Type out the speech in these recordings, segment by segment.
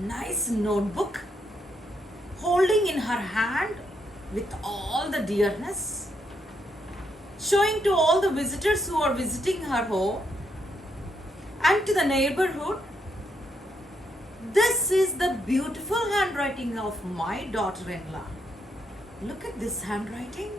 nice notebook, holding in her hand with all the dearness, showing to all the visitors who are visiting her home and to the neighborhood. This is the beautiful handwriting of my daughter-in-law. Look at this handwriting.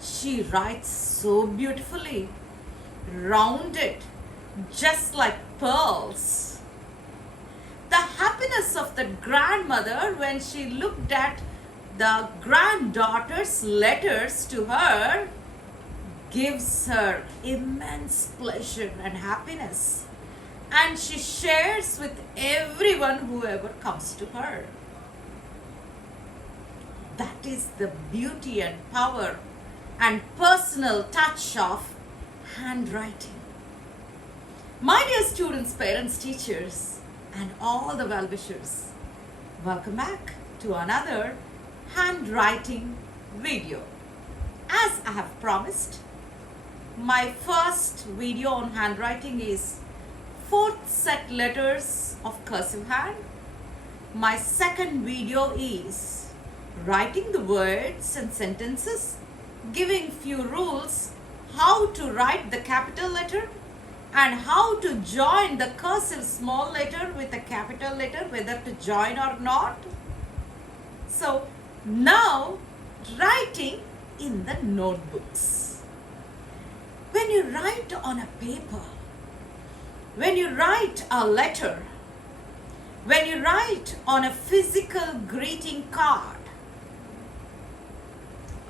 She writes so beautifully, rounded, just like pearls. The happiness of the grandmother when she looked at the granddaughter's letters to her gives her immense pleasure and happiness, and she shares with everyone whoever comes to her. That is the beauty and power and personal touch of handwriting. My dear students, parents, teachers, and all the well-wishers, welcome back to another handwriting video. As I have promised, my first video on handwriting is 4th set letters of cursive hand. My second video is writing the words and sentences, giving few rules how to write the capital letter and how to join the cursive small letter with a capital letter, whether to join or not. So now, writing in the notebooks. When you write on a paper, when you write a letter, when you write on a physical greeting card,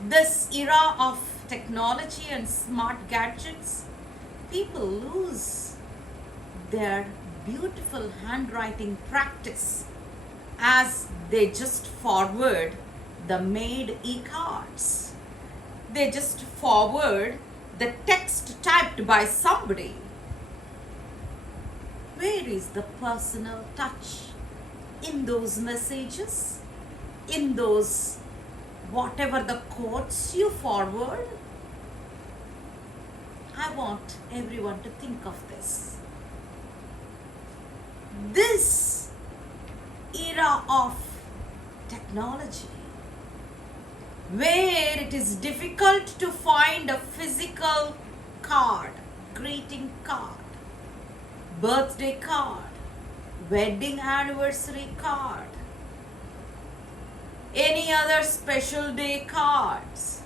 this era of technology and smart gadgets, people lose their beautiful handwriting practice as they just forward the made e-cards. They just forward the text typed by somebody. Where is the personal touch in those messages, in those whatever the quotes you forward? I want everyone to think of this. This era of technology, where it is difficult to find a physical card, greeting card, birthday card, wedding anniversary card, any other special day cards,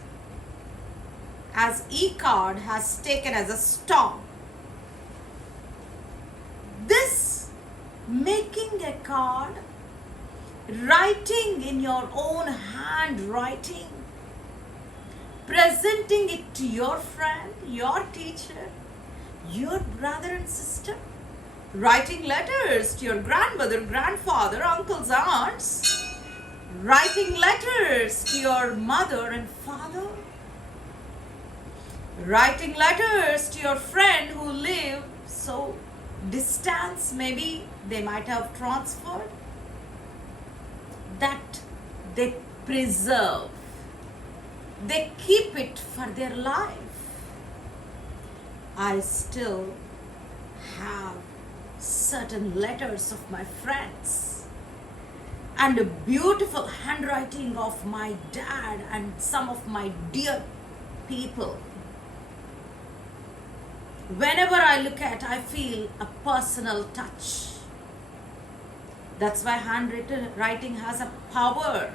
as e-card has taken as a storm. This making a card, writing in your own handwriting, presenting it to your friend, your teacher, your brother and sister, writing letters to your grandmother, grandfather, uncles, aunts, writing letters to your mother and father, writing letters to your friend who live so distance, maybe they might have transferred, that they preserve, they keep it for their life. I still have certain letters of my friends and a beautiful handwriting of my dad and some of my dear people. Whenever I look at, I feel a personal touch. That's why handwriting has a power.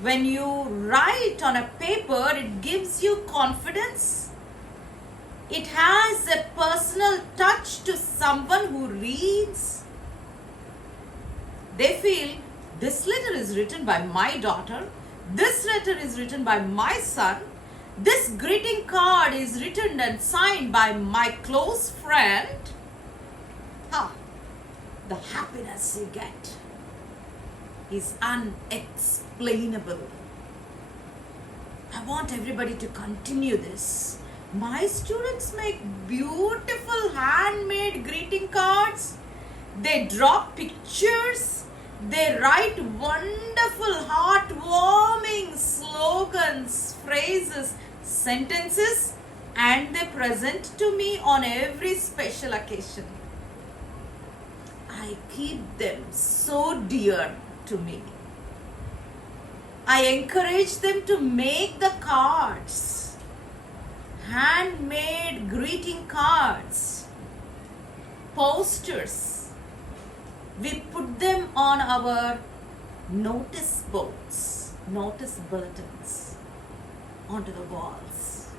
When you write on a paper, it gives you confidence. It has a personal touch to someone who reads. They feel this letter is written by my daughter, this letter is written by my son, this greeting card is written and signed by my close friend. The happiness you get is unexplainable. I want everybody to continue this. My students make beautiful handmade greeting cards. They draw pictures. They write wonderful, heartwarming slogans, phrases, sentences, and they present to me on every special occasion. I I keep them so dear to me. I encourage them to make the cards, handmade greeting cards, posters. We put them on our notice boards, notice bulletins onto the walls.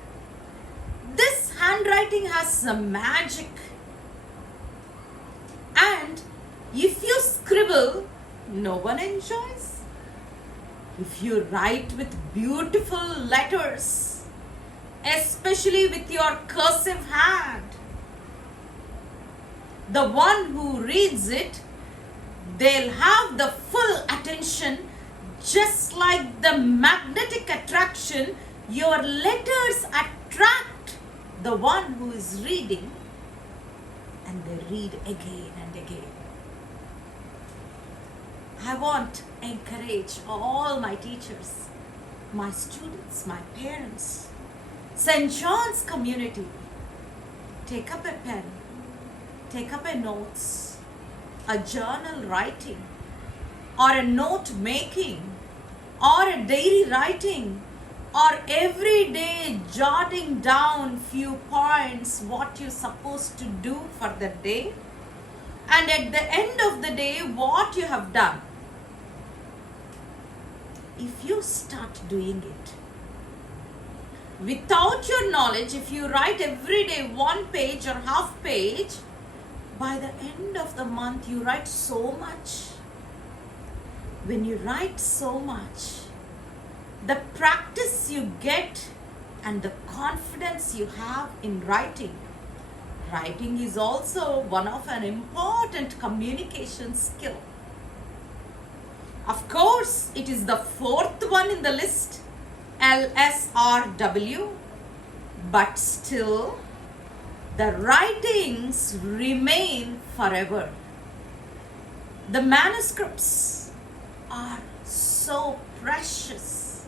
This handwriting has some magic. And if you scribble, no one enjoys. If you write with beautiful letters, especially with your cursive hand, the one who reads it, they'll have the full attention, just like the magnetic attraction. Your letters attract the one who is reading, and they read again and again. I want to encourage all my teachers, my students, my parents, St. John's community. Take up a pen, take up a notes, a journal writing, or a note making, or a diary writing, or every day jotting down few points what you're supposed to do for the day, and at the end of the day what you have done. If you start doing it without your knowledge, if you write every day 1 page or half page, by the end of the month you write so much. When you write so much, the practice you get and the confidence you have in writing. Writing is also one of an important communication skill. Of course, it is the 4th one in the list, LSRW, but still the writings remain forever. The manuscripts are so precious.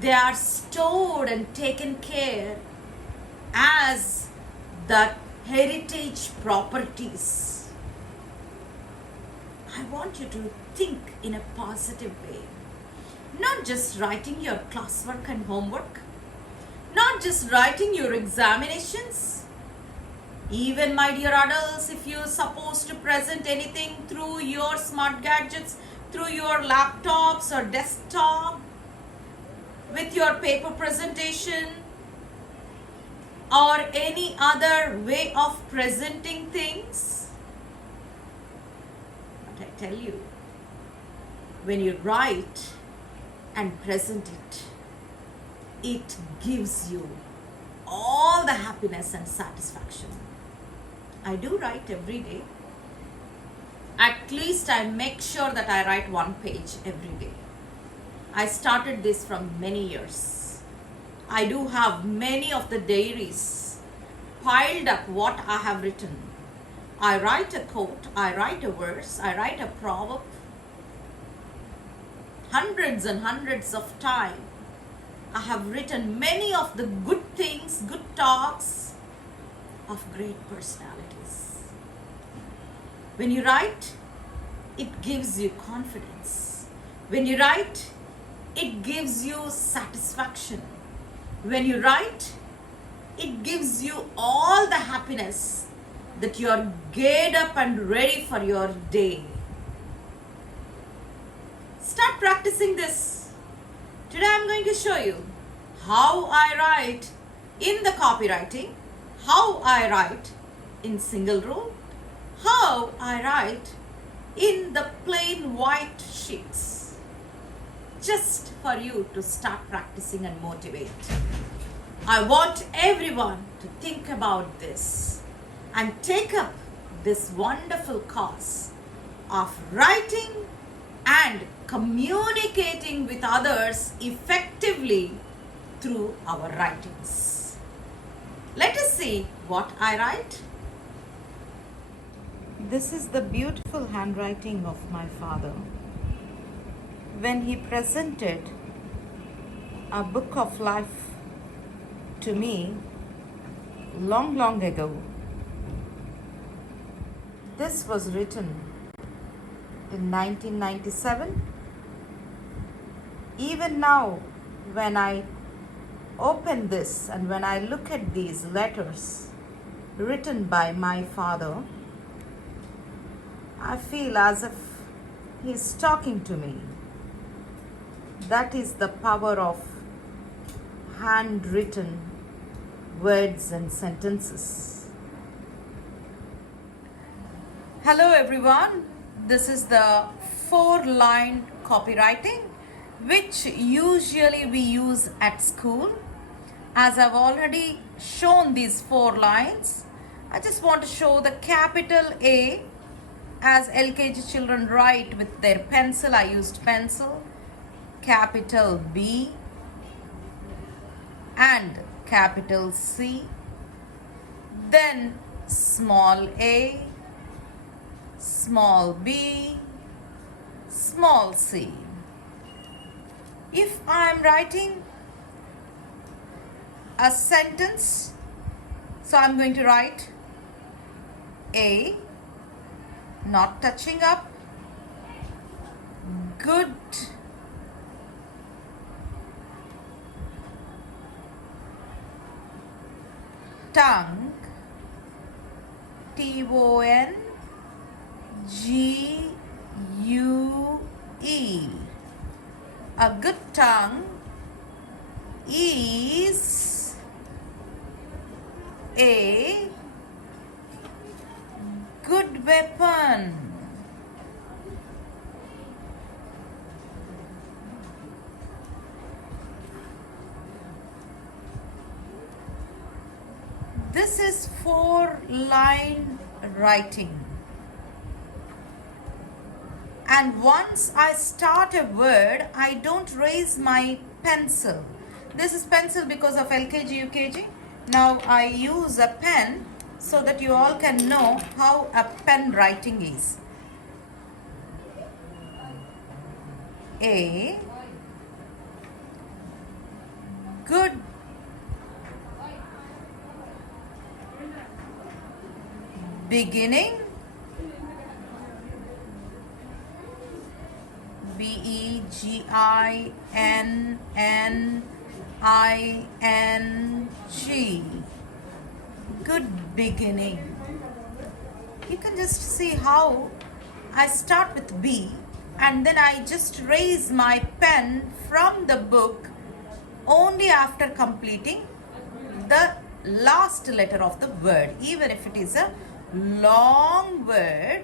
They are stored and taken care as the heritage properties. I want you to think in a positive way. Not just writing your classwork and homework, not just writing your examinations. Even, my dear adults, if you're supposed to present anything through your smart gadgets, through your laptops or desktop, with your paper presentation, or any other way of presenting things, but I tell you, when you write and present it, it gives you all the happiness and satisfaction. I do write every day. At least I make sure that I write 1 page every day. I started this from many years. I do have many of the diaries piled up what I have written. I write a quote, I write a verse, I write a proverb. Hundreds and hundreds of times I have written many of the good things, good talks of great personalities. When you write, it gives you confidence. When you write, it gives you satisfaction. When you write, it gives you all the happiness that you are geared up and ready for your day. Start practicing this. Today I am going to show you how I write in the copywriting, how I write in single rule, how I write in the plain white sheets, just for you to start practicing and motivate. I want everyone to think about this and take up this wonderful cause of writing and communicating with others effectively through our writings. Let us see what I write. This is the beautiful handwriting of my father when he presented a book of life to me long, long ago. This was written in 1997. Even now, when I open this and when I look at these letters written by my father, I feel as if he's talking to me. That is the power of handwritten words and sentences. Hello everyone, this is the 4-line copywriting which usually we use at school. As I've already shown these 4 lines, I just want to show the capital A as LKG children write with their pencil. I used pencil, capital B and capital C, then small a, small b, small c. If I am writing a sentence, so I'm going to write A, not touching up, good tongue, Tongue. A good tongue is a good weapon. This is 4-line writing. And once I start a word, I don't raise my pencil. This is pencil because of LKG, UKG. Now I use a pen so that you all can know how a pen writing is. A good beginning, BEGINNING. Good beginning. You can just see how I start with B and then I just raise my pen from the book only after completing the last letter of the word. Even if it is a long word,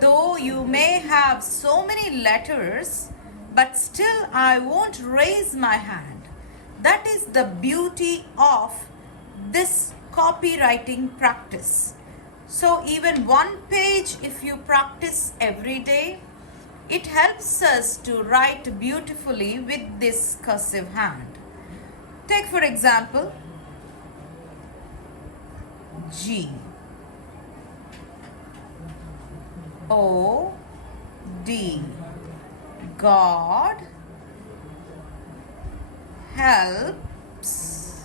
though you may have so many letters, but still I won't raise my hand. That is the beauty of this copywriting practice. So even one page, if you practice every day, it helps us to write beautifully with this cursive hand. Take for example, G. O-D. God helps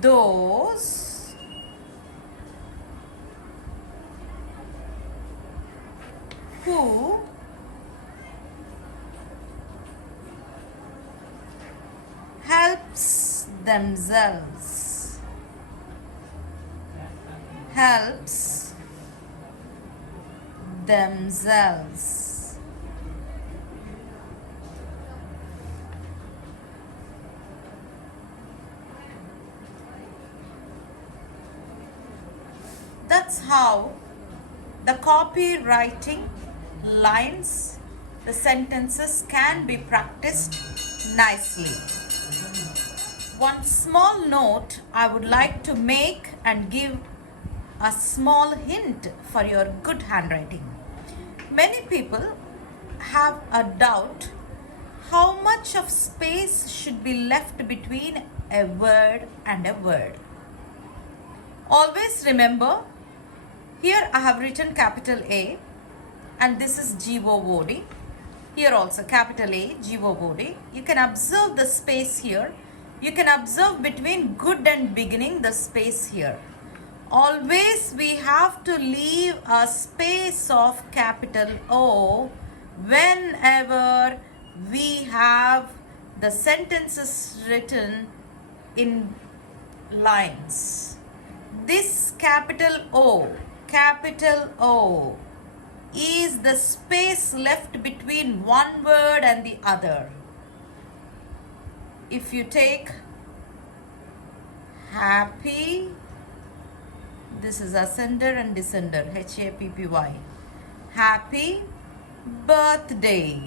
those who helps themselves. Helps themselves. That's how the copywriting lines, the sentences can be practiced nicely. One small note I would like to make and give a small hint for your good handwriting. Many people have a doubt how much of space should be left between a word and a word. Always remember, here I have written capital A and this is G-O-O-D. Here also capital A, G-O-O-D. You can observe the space here. You can observe between good and beginning the space here. Always we have to leave a space of capital O whenever we have the sentences written in lines. This capital O is the space left between one word and the other. If you take happy, this is ascender and descender, Happy. Happy birthday.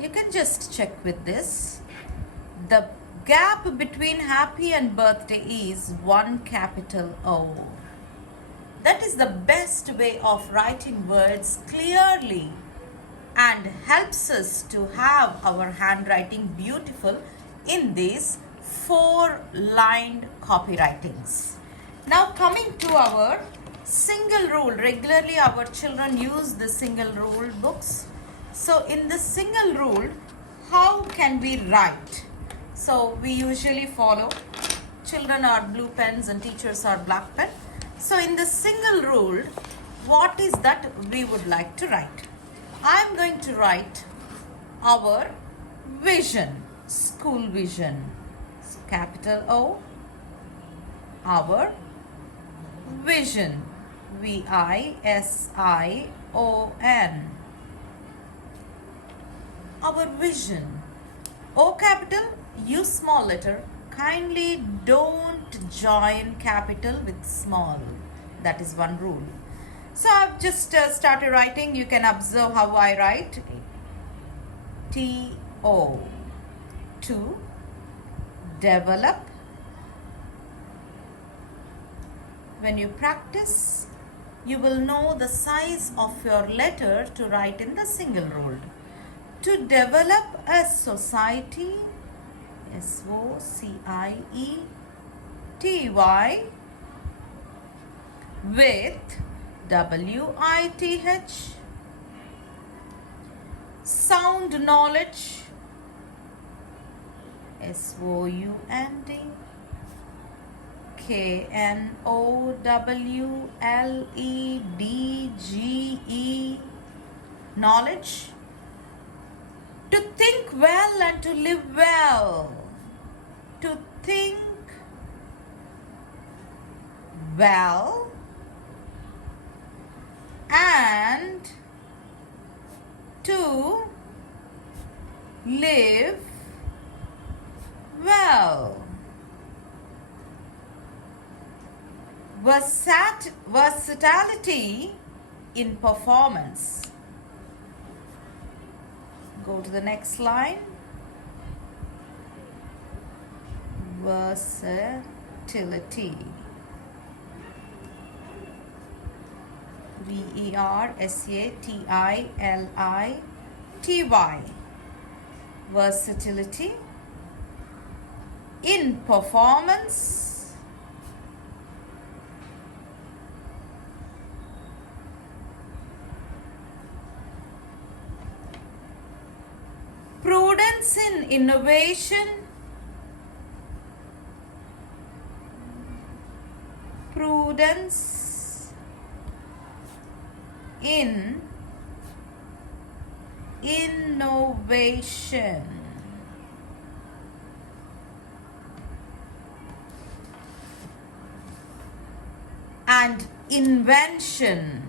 You can just check with this. The gap between happy and birthday is one capital O. That is the best way of writing words clearly and helps us to have our handwriting beautiful in these 4-lined copywritings. Now coming to our single rule. Regularly our children use the single rule books. So in the single rule, how can we write? So we usually follow, children are blue pens and teachers are black pen. So in the single rule, what is that we would like to write? I am going to write our vision, school vision. So capital O, our vision, VISION. Our vision. O capital, U small letter. Kindly don't join capital with small. That is one rule. So I've just started writing. You can observe how I write. TO. To develop. When you practice, you will know the size of your letter to write in the single rule. To develop a society, SOCIETY, with WITH, sound knowledge, SOUND, KNOWLEDGE, knowledge. To think well and to live well. To think well and to live well. Versatility in performance. Go to the next line. Versatility. VERSATILITY. Versatility in performance. Prudence in innovation. Prudence in innovation. And invention.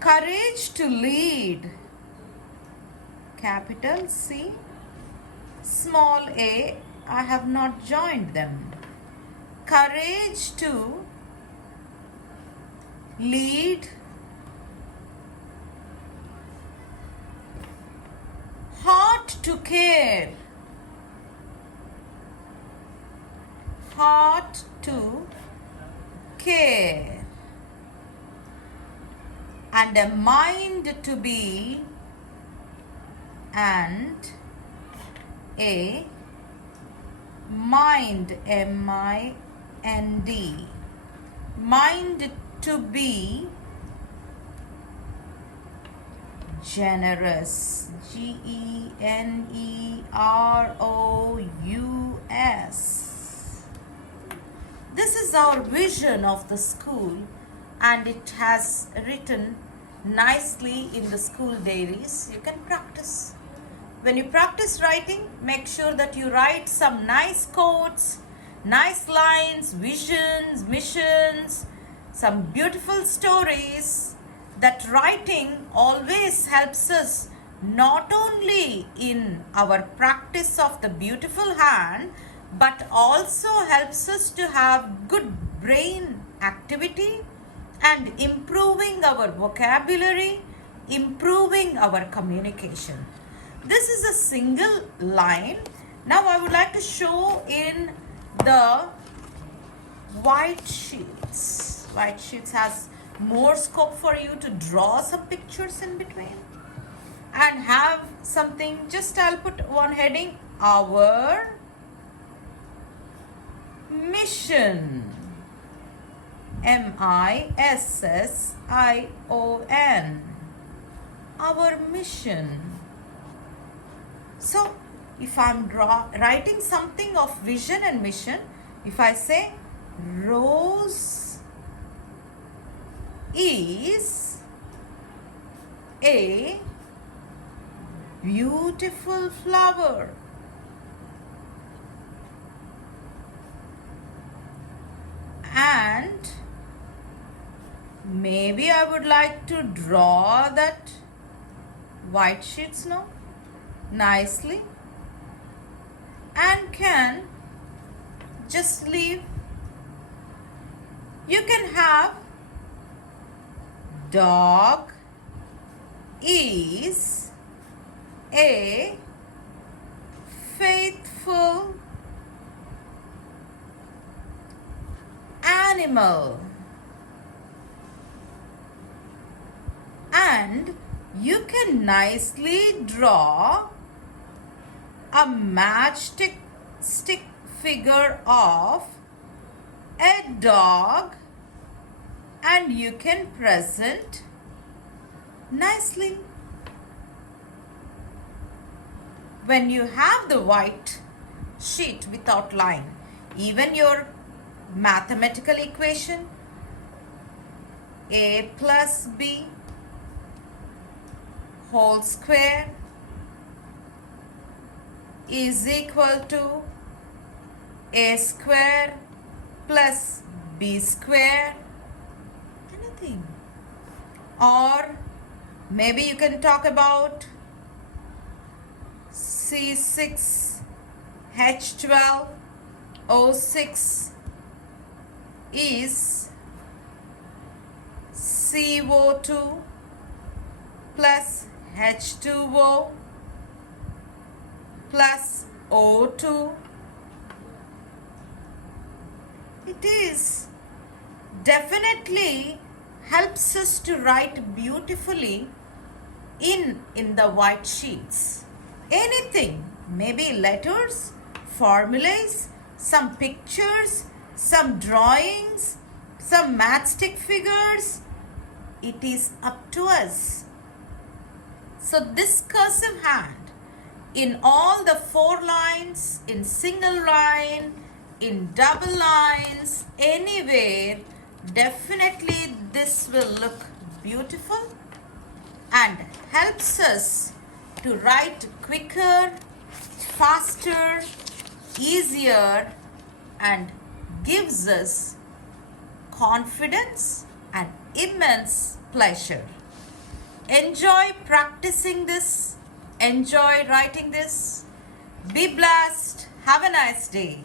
Courage to lead. Capital C, small a, I have not joined them. Courage to lead. Heart to care. Heart to care. And a mind to be and a mind, M-I-N-D, mind to be generous, G-E-N-E-R-O-U-S. This is our vision of the school, and it has written nicely in the school diaries. You can practice. When you practice writing, make sure that you write some nice quotes, nice lines, visions, missions, some beautiful stories. That writing always helps us not only in our practice of the beautiful hand, but also helps us to have good brain activity and improving our vocabulary, improving our communication. This is a single line. Now I would like to show in the white sheets. White sheets has more scope for you to draw some pictures in between and have something. Just I'll put one heading, our mission, M-I-S-S-I-O-N, our mission. So if I'm writing something of vision and mission, if I say Rose is a beautiful flower. And maybe I would like to draw that white sheets now nicely, and can just leave. You can have dog is a faithful animal. And you can nicely draw a matchstick figure of a dog, and you can present nicely. When you have the white sheet without line, even your mathematical equation, a plus b whole square is equal to a square plus b square, anything. Or maybe you can talk about C6H12O6 is CO2 plus H2O plus O2. It is definitely helps us to write beautifully in the white sheets. Anything, maybe letters, formulas, some pictures, some drawings, some matchstick figures. It is up to us. So this cursive hand, in all the 4 lines, in single line, in double lines, anywhere, definitely this will look beautiful and helps us to write quicker, faster, easier, and gives us confidence and immense pleasure. Enjoy practicing this. Enjoy writing this. Be blessed. Have a nice day.